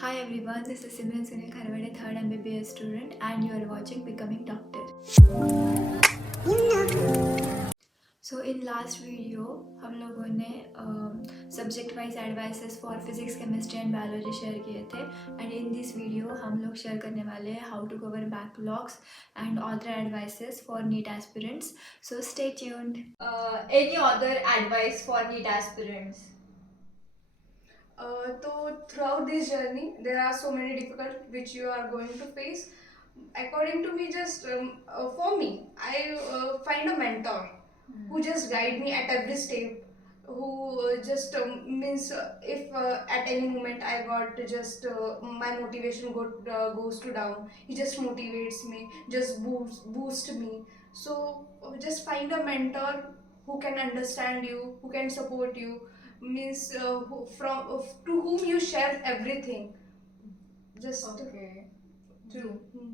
Hi everyone, this is Simran Sunil Kharwade, third MBBS student, and you are watching Becoming Doctor. So in last video हम लोगों ने subject wise advices for physics chemistry and biology share किए थे and in this video हम लोग share करने वाले हैं how to cover backlogs and other advices for NEET aspirants. So stay tuned. Any other advice for NEET aspirants? So throughout this journey, there are so many difficulties which you are going to face. According to me, just for me, I find a mentor who just guide me at every step. Who just means if at any moment I got just my motivation goes to down, he just motivates me, just boost me. So just find a mentor who can understand you, who can support you, means to whom you share everything. Just Okay. True. Hmm.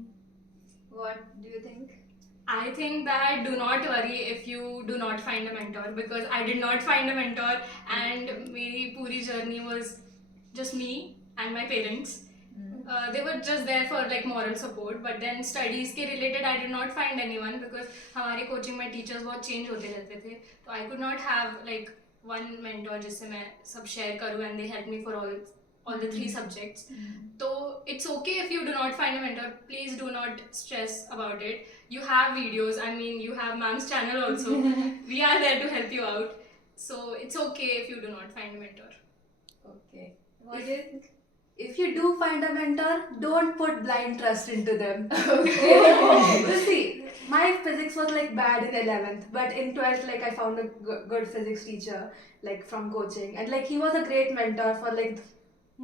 What do you think? I think that do not worry if you do not find a mentor, because I did not find a mentor and मेरी पूरी journey was just me and my parents. They were just there for like moral support, but then studies के related I did not find anyone because हमारे coaching में teachers बहुत change होते रहते थे, तो I could not have like one mentor जिससे मैं सब share करूँ and they help me for all the three subjects. So it's okay if you do not find a mentor. Please do not stress about it. You have videos. I mean, you have Ma'am's channel also. We are there to help you out. So it's okay if you do not find a mentor. Okay. What do you think? If you do find a mentor, don't put blind trust into them. You see, my physics was like bad in 11th, but in 12th, like I found a good physics teacher, like from coaching, and like he was a great mentor for like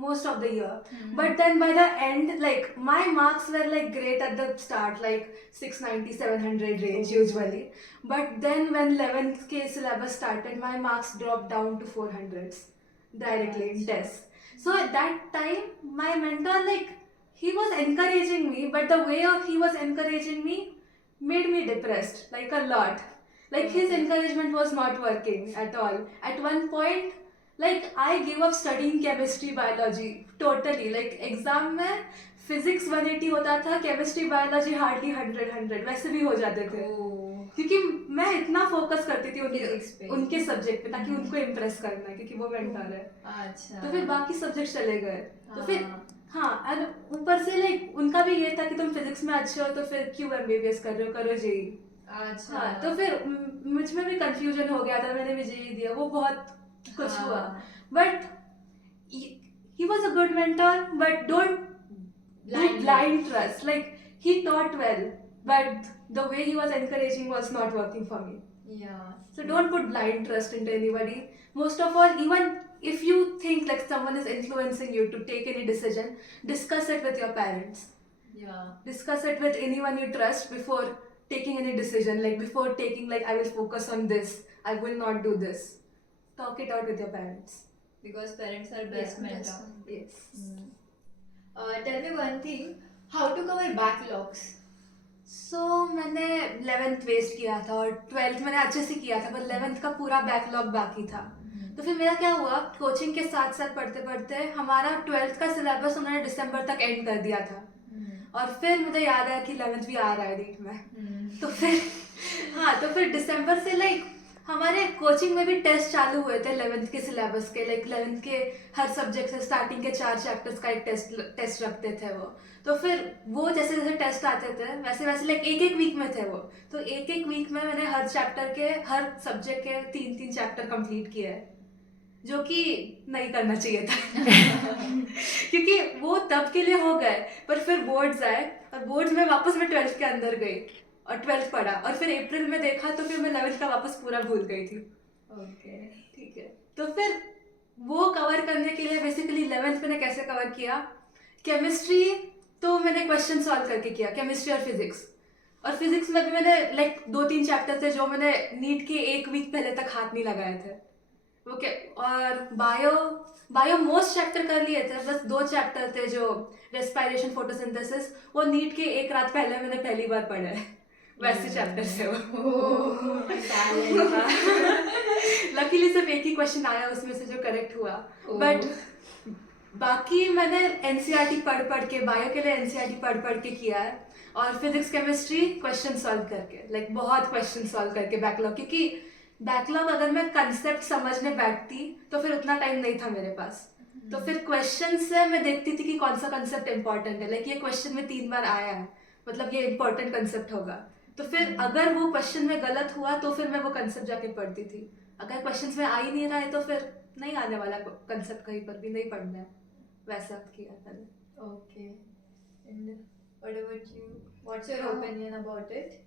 most of the year. But then by the end, like my marks were like great at the start, like 690, 700 range usually. But then when 11th K syllabus started, my marks dropped down to 400s directly in tests. So at that time, my mentor, like, he was encouraging me, but the way of he was encouraging me made me depressed, like a lot. Like his encouragement was not working at all. At one point, like I gave up studying chemistry, biology totally. Like exam में physics 180 होता था, chemistry, biology hardly 100 वैसे भी हो जाते थे. क्योंकि मैं इतना फोकस करती थी उनके सब्जेक्ट पे ताकि उनको इम्प्रेस करना है, क्योंकि वो मेंटर है. अच्छा. तो फिर बाकी सब्जेक्ट चले गए. तो फिर हाँ, और ऊपर से लाइक उनका भी ये था कि तुम फिजिक्स में अच्छे हो तो फिर क्यों एमबीबीएस कर रहे हो, करो जेई. अच्छा. हाँ, तो फिर मुझ में भी कंफ्यूजन हो गया था, मैंने भी जेई दिया, वो बहुत कुछ हुआ. But he was a good mentor, but don't do blind trust. Like he taught well, but the way he was encouraging was not working for me. Yeah. So don't put blind trust into anybody. Most of all, even if you think like someone is influencing you to take any decision, discuss it with your parents. Yeah. Discuss it with anyone you trust before taking any decision. Like before taking, like I will focus on this, I will not do this. Talk it out with your parents. Because parents are best mentor. Yes. Tell me one thing. How to cover backlogs? So मैंने 11th waste किया था और 12th मैंने अच्छे से किया था, पर 11th का पूरा बैकलॉग बाकी था. तो फिर मेरा क्या हुआ, कोचिंग के साथ साथ पढ़ते पढ़ते हमारा 12th का सिलेबस उन्होंने दिसंबर तक एंड कर दिया था. और फिर मुझे याद आया कि 11th भी आ रहा है नीट में. तो फिर हाँ, तो फिर दिसंबर से लाइक हमारे कोचिंग में भी टेस्ट चालू हुए थे 11th के सिलेबस के. लाइक 11th के हर सब्जेक्ट से स्टार्टिंग के 4 चैप्टर्स का एक टेस्ट रखते थे वो. तो फिर वो जैसे जैसे टेस्ट आते थे वैसे वैसे लाइक एक वीक में थे वो. तो एक वीक में मैंने हर चैप्टर के, हर सब्जेक्ट के 3 चैप्टर कंप्लीट किए हैं, जो कि नहीं करना चाहिए था. क्योंकि वो तब के लिए हो गए, पर फिर बोर्ड्स आए और बोर्ड्स में वापस मैं 12th के अंदर गई और 12th पढ़ा, और फिर अप्रैल में देखा तो फिर मैं 11th का वापस पूरा भूल गई थी. ओके. ठीक है. तो फिर वो कवर करने के लिए बेसिकली 11th मैंने कैसे कवर किया, केमिस्ट्री तो मैंने क्वेश्चन सॉल्व करके किया, केमिस्ट्री और फिजिक्स. और फिजिक्स में भी मैंने लाइक 2-3 चैप्टर थे जो मैंने नीट के एक वीक पहले तक हाथ नहीं लगाए थे. ओके. और बायो मोस्ट चैप्टर कर लिए थे, बस 2 चैप्टर थे जो रेस्पिरेशन, फोटोसिंथेसिस, वो नीट के एक रात पहले मैंने पहली बार पढ़ा है. वैसे चैप्टर से वो. लकीली सिर्फ एक ही क्वेश्चन आया उसमें से जो करेक्ट हुआ. बट बाकी मैंने एनसीईआरटी पढ़ के, बायो के लिए एनसीईआरटी पढ़ के किया है, और फिजिक्स केमिस्ट्री क्वेश्चन सॉल्व करके, लाइक बहुत क्वेश्चन सॉल्व करके बैकलॉग, क्योंकि बैकलॉग अगर मैं कंसेप्ट समझने बैठती तो फिर उतना टाइम नहीं था मेरे पास। तो फिर क्वेश्चन से मैं देखती थी कि कौन सा कंसेप्ट इंपॉर्टेंट है, लाइक ये क्वेश्चन में 3 बार आया है, मतलब ये इंपॉर्टेंट कंसेप्ट होगा। तो फिर अगर वो क्वेश्चन में गलत हुआ तो फिर मैं वो कंसेप्ट जाके पढ़ती थी। अगर क्वेश्चन में आ ही नहीं रहा है तो फिर नहीं आने वाला कंसेप्ट, कहीं पर भी नहीं पढ़ना है, वैसा किया मैंने। Okay. And what about you? What's your opinion about it?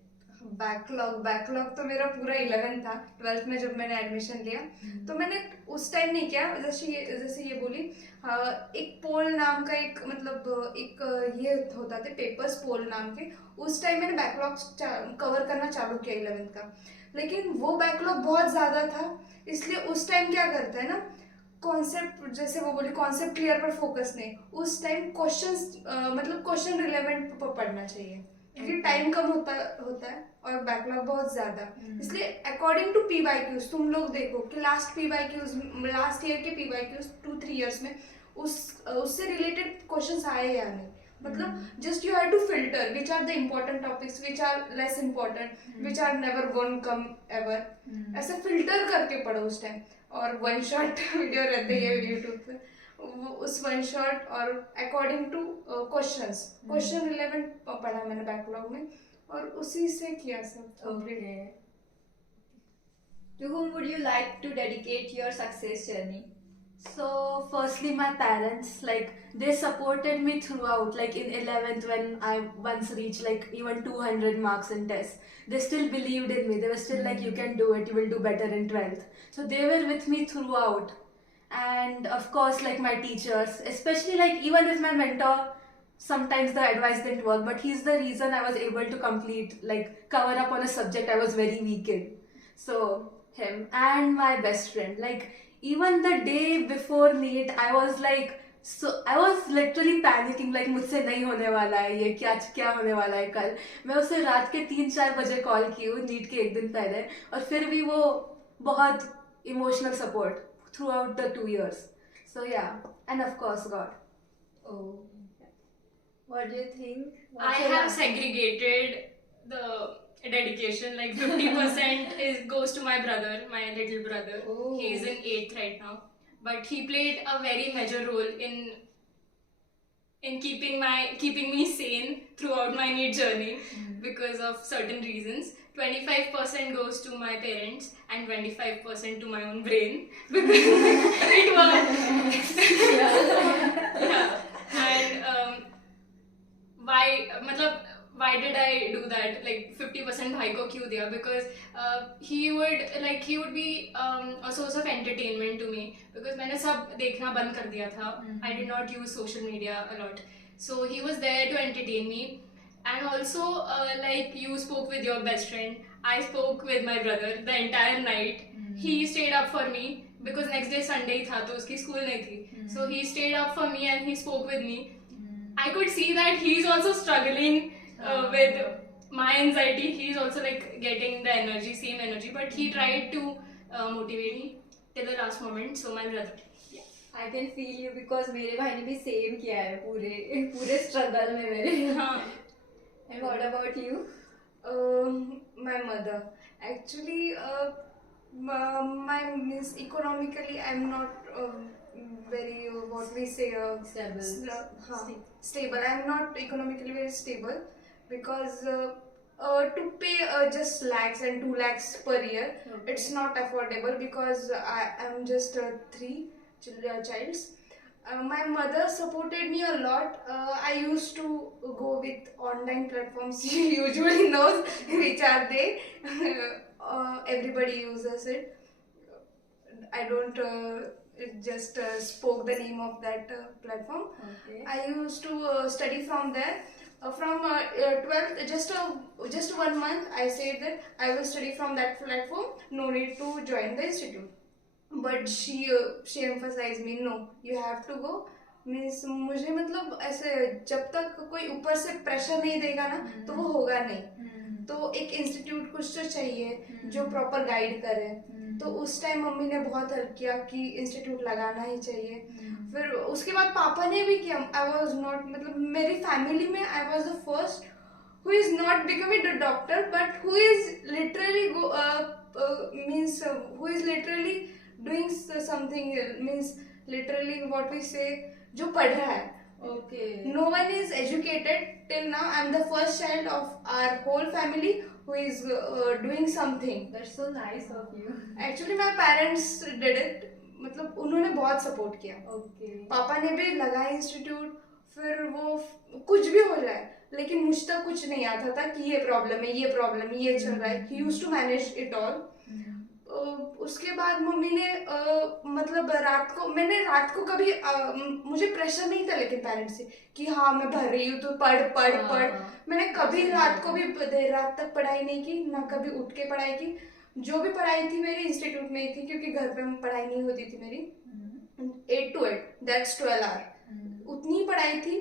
Backlog तो मेरा पूरा 11 था। 12th में जब मैंने एडमिशन लिया तो मैंने उस टाइम नहीं किया, जैसे ये बोली, एक पोल नाम का एक मतलब एक ये होता थे पेपर्स पोल नाम के, उस टाइम मैंने बैकलॉग कवर करना चालू किया 11th का। लेकिन वो बैकलॉग बहुत ज़्यादा था, इसलिए उस टाइम क्या करते हैं ना, कॉन्सेप्ट जैसे वो बोली कॉन्सेप्ट क्लियर पर फोकस नहीं, उस टाइम क्वेश्चंस मतलब क्वेश्चन रिलेवेंट पढ़ना चाहिए, क्योंकि टाइम कम होता है और बैकलॉग बहुत ज़्यादा। इसलिए अकॉर्डिंग टू PYQs तुम लोग देखो कि लास्ट ईयर के PYQs 2-3 ईयर्स में उससे रिलेटेड क्वेश्चंस आए या नहीं, मतलब just you have to filter which are the important topics, which are less important, which are never gonna come ever, ऐसे फिल्टर करके पढ़ो उस टाइम। और 1 शॉट वीडियो रहते हैं यूट्यूब पे, उस 1 शॉट और अकॉर्डिंग टू क्वेश्चन रिलेवेंट पढ़ा मैंने बैकलॉग में, और उसी से किया सब complete. Okay. To whom would you like to dedicate your success journey? So firstly my parents, like they supported me throughout, like in 11th when I once reached like even 200 marks in tests, they still believed in me. They were still like, you can do it, you will do better in 12th. So they were with me throughout. And of course like my teachers, especially like even if my mentor, sometimes the advice didn't work, but he's the reason I was able to complete, like cover up on a subject I was very weak in. So him and my best friend, like even the day before NEET, I was like, so I was literally panicking, like मुझसे नहीं होने वाला है ये, क्या होने वाला है कल। मैं उसे रात के 3-4 बजे कॉल की हूँ NEET के एक दिन पहले, और फिर भी वो बहुत emotional support throughout the 2 years. So yeah, and of course God. Oh. What do you think? I have segregated the dedication, like 50% goes to my brother, my little brother. Oh. He's in 8th right now, but he played a very major role in keeping me sane throughout my NEET journey because of certain reasons. 25% goes to my parents and 25% to my own brain because it worked. Yeah. And why did I do that? Like 50% भाई को क्यों दिया? Because he would be a source of entertainment to me, because मैंने सब देखना बंद कर दिया था. I did not use social media a lot, so he was there to entertain me. And also like you spoke with your best friend, I spoke with my brother the entire night. He stayed up for me because next day Sunday था तो उसकी school नहीं थी, so he stayed up for me and he spoke with me. I could see that he's also struggling with my anxiety. He's also like getting the same energy, but he tried to motivate me till the last moment. So my brother. Yeah. I can feel you because मेरे भाई ने भी same किया है पूरे struggle में मेरे. And what about you? My mother. Actually, my means economically I'm not very what we say stable. I'm not economically very stable because to pay just lakhs and 2 lakhs per year, it's not affordable because I am just 3 childs. My mother supported me a lot. I used to go with online platforms. She usually knows which are they. Everybody uses it. I don't just spoke the name of that platform. Okay. I used to study from there. From 12th, just 1 month, I said that I will study from that platform. No need to join the institute. But she emphasized me, no, you have to go. Means मुझे मतलब ऐसे जब तक कोई ऊपर से pressure नहीं देगा ना तो वो होगा नहीं. तो एक इंस्टीट्यूट कुछ तो चाहिए जो प्रॉपर गाइड करे. तो उस टाइम मम्मी ने बहुत हेल्प किया कि इंस्टीट्यूट लगाना ही चाहिए. फिर उसके बाद पापा ने भी किया. आई वॉज नॉट, मतलब मेरी फैमिली में I was the first who is not becoming a doctor but who is literally who is literally doing something, means literally what we say, जो पढ़ रहा है. Okay. No one is educated till now. I'm the first child of our whole family who is doing something. That's so nice of you. Actually my parents did it, मतलब उन्होंने बहुत support किया. Okay. पापा ने भी लगाया institute. फिर वो कुछ भी हो जाए, लेकिन मुझ तक कुछ नहीं आता था कि ये प्रॉब्लम है, ये प्रॉब्लम है, ये चल रहा है. He used to manage it all. उसके बाद मम्मी ने मतलब रात को कभी मुझे प्रेशर नहीं था लेकिन पेरेंट्स से कि हाँ मैं भर रही हूँ तो पढ़ पढ़ पढ़. मैंने कभी रात को भी देर रात तक पढ़ाई नहीं की, ना कभी उठ के पढ़ाई की. जो भी पढ़ाई थी मेरी इंस्टीट्यूट में ही थी, क्योंकि घर पे पढ़ाई नहीं होती थी मेरी. 8 to 8, दैट्स 12 आवर. उतनी पढ़ाई थी.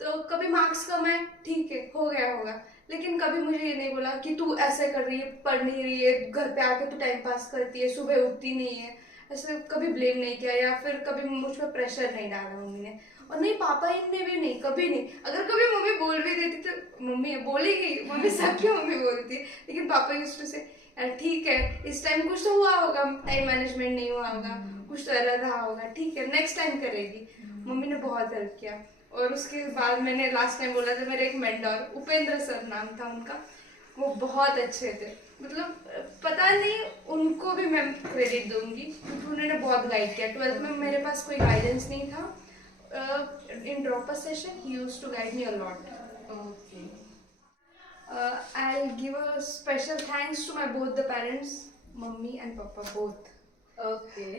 तो कभी मार्क्स कम आए, ठीक है, हो गया होगा, लेकिन कभी मुझे ये नहीं बोला कि तू ऐसे कर रही है, पढ़ नहीं रही है, घर पे आके तू टाइम पास करती है, सुबह उठती नहीं है. ऐसे कभी ब्लेम नहीं किया या फिर कभी मुझ पर प्रेशर नहीं डाला मम्मी ने. और नहीं, पापा ने भी नहीं, कभी नहीं. अगर कभी मम्मी बोल भी देती तो मम्मी बोलेगी, मम्मी सबकी मम्मी बोलती है, लेकिन पापा यूज्ड टू से यार ठीक है, इस टाइम कुछ तो हुआ होगा, टाइम मैनेजमेंट नहीं हुआ होगा, कुछ तो एरर रहा होगा, ठीक है नेक्स्ट टाइम करेगी. मम्मी ने बहुत हेल्प किया. और उसके बाद मैंने लास्ट टाइम बोला था, मेरे एक मेंटर उपेंद्र सर नाम था उनका, वो बहुत अच्छे थे. मतलब पता नहीं, उनको भी मैं क्रेडिट दूंगी क्योंकि उन्होंने बहुत गाइड किया. 12th में मेरे पास कोई गाइडेंस नहीं था. इन ड्रॉपर सेशन ही used to guide me a lot. Okay. I'll give a special thanks to my both the parents, mummy and papa both. Okay.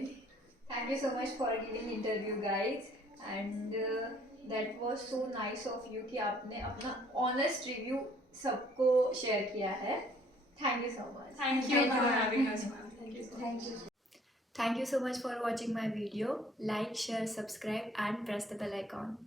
Thank you so much for giving interview, guys. And that was so nice of you कि आपने अपना honest review सबको share किया है. Thank you so much. Thank you for having us, ma'am. Thank you so much. Thank you. Thank you so much for watching my video. Like, share, subscribe and press the bell icon.